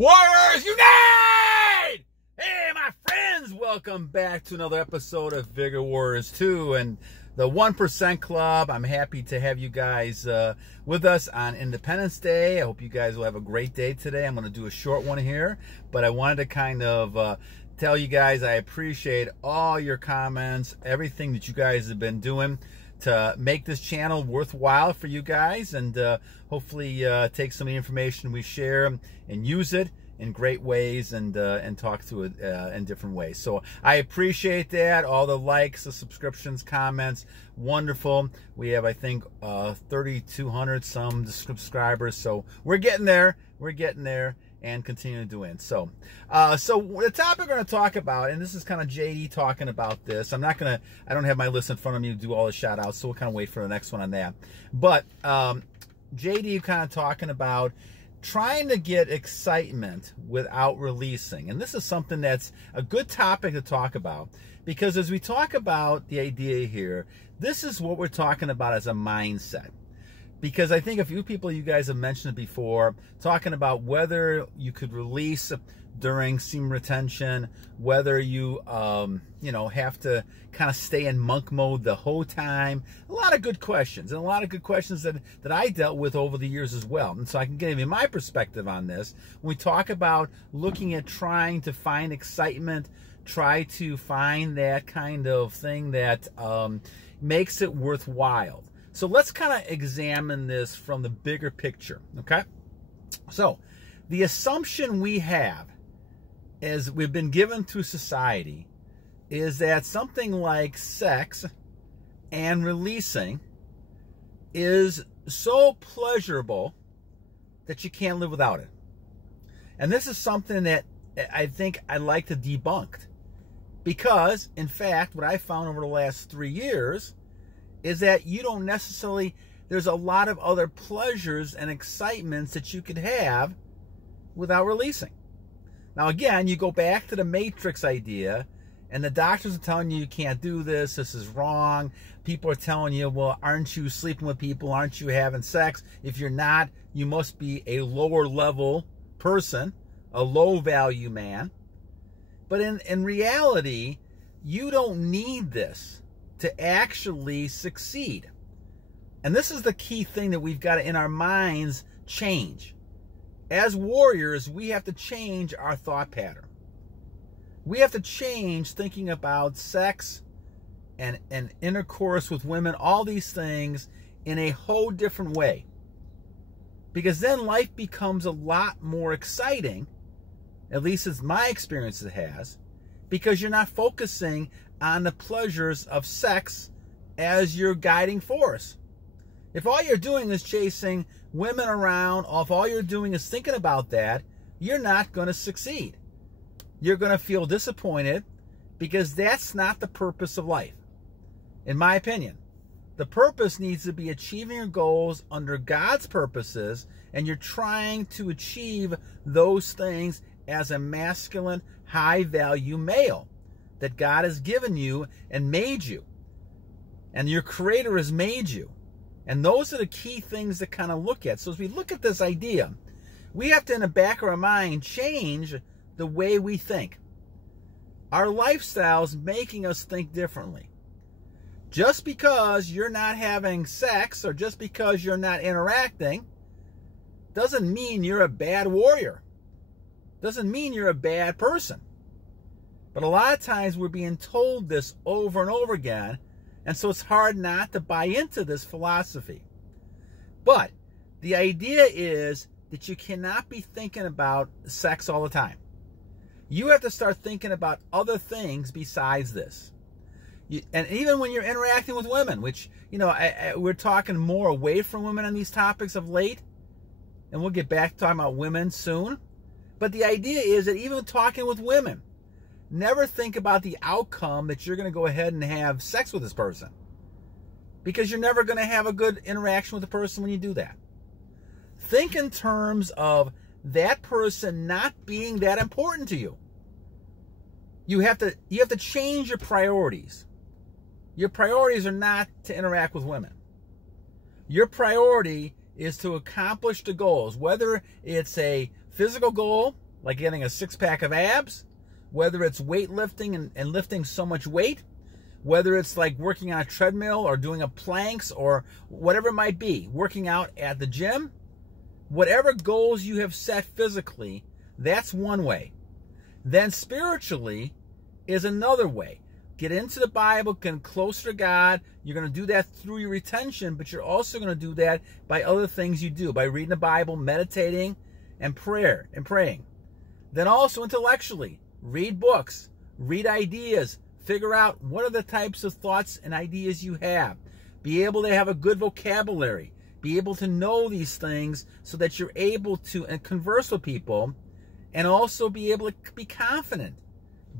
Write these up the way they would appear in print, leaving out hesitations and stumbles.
Warriors Unite! Hey, my friends, welcome back to another episode of Vigor Warriors 2 and the 1% Club. I'm happy to have you guys with us on Independence Day. I hope you guys will have a great day today. I'm going to do a short one here, but I wanted to kind of tell you guys I appreciate all your comments, everything that you guys have been doing to make this channel worthwhile for you guys, and hopefully take some of the information we share and use it in great ways and talk to it in different ways. So I appreciate that. All the likes, the subscriptions, comments, wonderful. We have, I think, 3,200 some subscribers. So we're getting there. We're getting there and continue to do it. So the topic we're going to talk about, and this is kind of JD talking about this. I don't have my list in front of me to do all the shout outs, so we'll kind of wait for the next one on that. But JD kind of talking about trying to get excitement without releasing. And this is something that's a good topic to talk about, because as we talk about the idea here, this is what we're talking about as a mindset. Because I think a few people, you guys have mentioned it before, talking about whether you could release during semen retention, whether you, have to kind of stay in monk mode the whole time. A lot of good questions, and a lot of good questions that I dealt with over the years as well. And so I can give you my perspective on this. When we talk about looking at trying to find excitement, try to find that kind of thing that makes it worthwhile. So let's kind of examine this from the bigger picture, okay? So the assumption we have, as we've been given through society, is that something like sex and releasing is so pleasurable that you can't live without it. And this is something that I think I'd like to debunk, because, in fact, what I found over the last 3 years is that you don't necessarily, there's a lot of other pleasures and excitements that you could have without releasing. Now, again, you go back to the Matrix idea, and the doctors are telling you can't do this, this is wrong. People are telling you, well, aren't you sleeping with people? Aren't you having sex? If you're not, you must be a lower level person, a low value man. But in reality, you don't need this to actually succeed. And this is the key thing that we've got to, in our minds, change. As warriors, we have to change our thought pattern. We have to change thinking about sex and intercourse with women, all these things, in a whole different way. Because then life becomes a lot more exciting, at least it's my experience it has, because you're not focusing on the pleasures of sex as your guiding force. If all you're doing is chasing women around, if all you're doing is thinking about that, you're not going to succeed. You're going to feel disappointed, because that's not the purpose of life. In my opinion, the purpose needs to be achieving your goals under God's purposes, and you're trying to achieve those things as a masculine, high-value male that God has given you and made you. And your Creator has made you. And those are the key things to kind of look at. So as we look at this idea, we have to, in the back of our mind, change the way we think. Our lifestyle's making us think differently. Just because you're not having sex, or just because you're not interacting, doesn't mean you're a bad warrior. Doesn't mean you're a bad person. But a lot of times we're being told this over and over again, and so it's hard not to buy into this philosophy. But the idea is that you cannot be thinking about sex all the time. You have to start thinking about other things besides this. And even when you're interacting with women, which, we're talking more away from women on these topics of late, and we'll get back to talking about women soon. But the idea is that even talking with women, never think about the outcome that you're going to go ahead and have sex with this person, because you're never going to have a good interaction with the person when you do that. Think in terms of that person not being that important to you. You have to change your priorities. Your priorities are not to interact with women. Your priority is to accomplish the goals, whether it's a physical goal, like getting a six-pack of abs, whether it's weightlifting and lifting so much weight, whether it's like working on a treadmill or doing a planks or whatever it might be, working out at the gym, whatever goals you have set physically, that's one way. Then spiritually is another way. Get into the Bible, get closer to God. You're going to do that through your retention, but you're also going to do that by other things you do, by reading the Bible, meditating, and praying. Then also intellectually, read books, read ideas, figure out what are the types of thoughts and ideas you have. Be able to have a good vocabulary. Be able to know these things so that you're able to converse with people and also be able to be confident.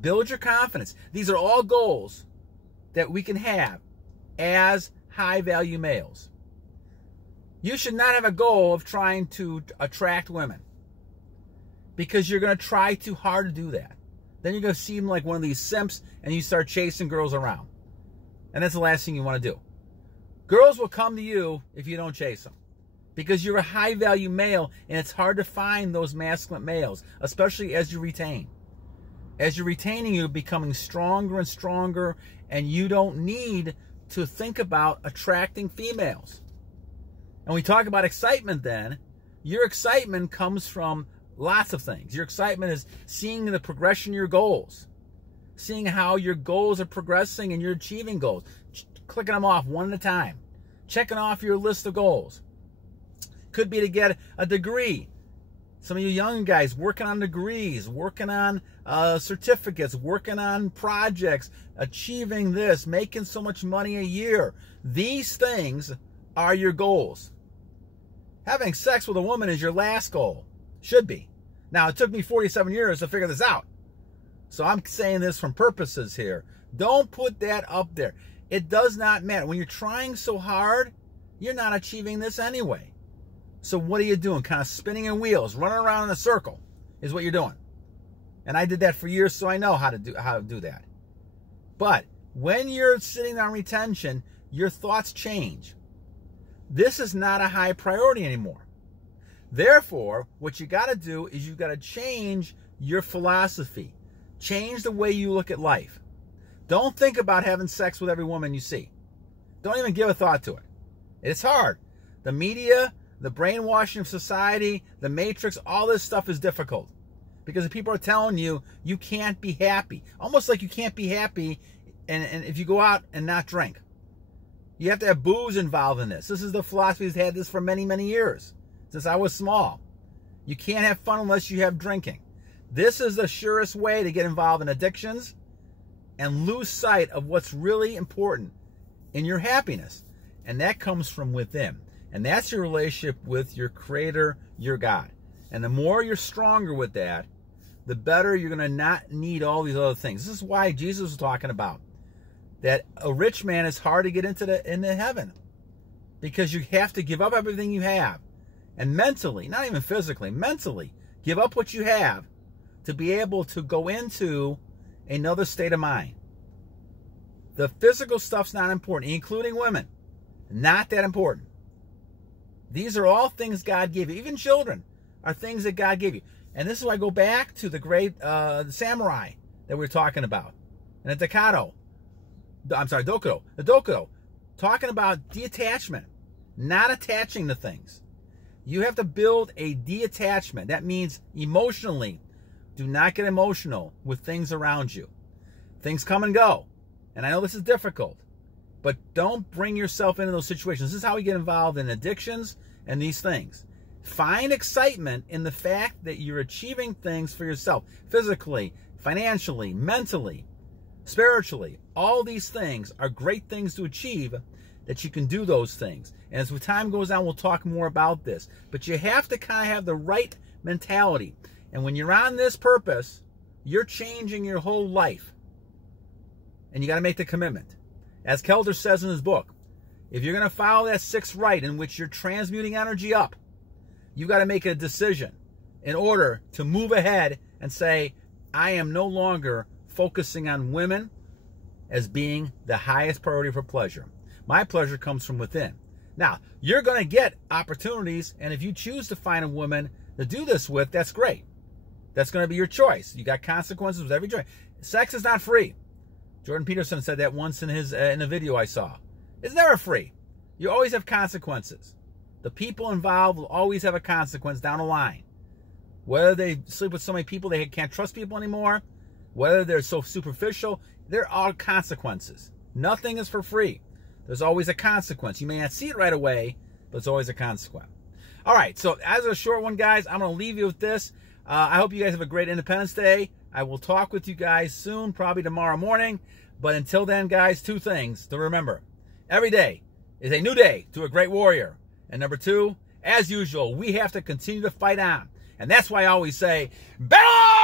Build your confidence. These are all goals that we can have as high-value males. You should not have a goal of trying to attract women because you're going to try too hard to do that. Then you're going to seem like one of these simps and you start chasing girls around. And that's the last thing you want to do. Girls will come to you if you don't chase them because you're a high-value male and it's hard to find those masculine males, especially as you retain. As you're retaining, you're becoming stronger and stronger, and you don't need to think about attracting females. And we talk about excitement then. Your excitement comes from lots of things. Your excitement is seeing the progression of your goals, seeing how your goals are progressing and you're achieving goals, clicking them off one at a time, checking off your list of goals. Could be to get a degree. Some of you young guys working on degrees, working on certificates, working on projects, achieving this, making so much money a year. These things are your goals. Having sex with a woman is your last goal. Should be. Now, it took me 47 years to figure this out. So I'm saying this from purposes here. Don't put that up there. It does not matter. When you're trying so hard, you're not achieving this anyway. So what are you doing? Kind of spinning in wheels, running around in a circle is what you're doing. And I did that for years, so I know how to do that. But when you're sitting on retention, your thoughts change. This is not a high priority anymore. Therefore, what you got to do is you got to change your philosophy. Change the way you look at life. Don't think about having sex with every woman you see. Don't even give a thought to it. It's hard. The media, the brainwashing of society, the matrix, all this stuff is difficult. Because if people are telling you, you can't be happy. Almost like you can't be happy and if you go out and not drink. You have to have booze involved in this. This is the philosophy that's had this for many, many years. Since I was small. You can't have fun unless you have drinking. This is the surest way to get involved in addictions and lose sight of what's really important in your happiness. And that comes from within. And that's your relationship with your Creator, your God. And the more you're stronger with that, the better you're going to not need all these other things. This is why Jesus was talking about that a rich man is hard to get into heaven. Because you have to give up everything you have. And mentally, not even physically, mentally, give up what you have to be able to go into another state of mind. The physical stuff's not important, including women. Not that important. These are all things God gave you. Even children are things that God gave you. And this is why I go back to the great the samurai that we were talking about. And the Dokudo. The Dokudo. Talking about detachment. Not attaching to things. You have to build a detachment. That means emotionally. Do not get emotional with things around you. Things come and go. And I know this is difficult. But don't bring yourself into those situations. This is how we get involved in addictions and these things. Find excitement in the fact that you're achieving things for yourself. Physically, financially, mentally, spiritually. All these things are great things to achieve that you can do those things. And as time goes on, we'll talk more about this. But you have to kind of have the right mentality. And when you're on this purpose, you're changing your whole life. And you got to make the commitment. As Kelder says in his book, if you're going to follow that sixth right in which you're transmuting energy up, you got to make a decision in order to move ahead and say, I am no longer focusing on women as being the highest priority for pleasure. My pleasure comes from within. Now, you're going to get opportunities, and if you choose to find a woman to do this with, that's great. That's going to be your choice. You got consequences with every choice. Sex is not free. Jordan Peterson said that once in a video I saw. It's never free. You always have consequences. The people involved will always have a consequence down the line. Whether they sleep with so many people they can't trust people anymore, whether they're so superficial, there are consequences. Nothing is for free. There's always a consequence. You may not see it right away, but it's always a consequence. All right, so as a short one, guys, I'm going to leave you with this. I hope you guys have a great Independence Day. I will talk with you guys soon, probably tomorrow morning. But until then, guys, 2 things to remember. Every day is a new day to a great warrior. And number 2, as usual, we have to continue to fight on. And that's why I always say, battle on!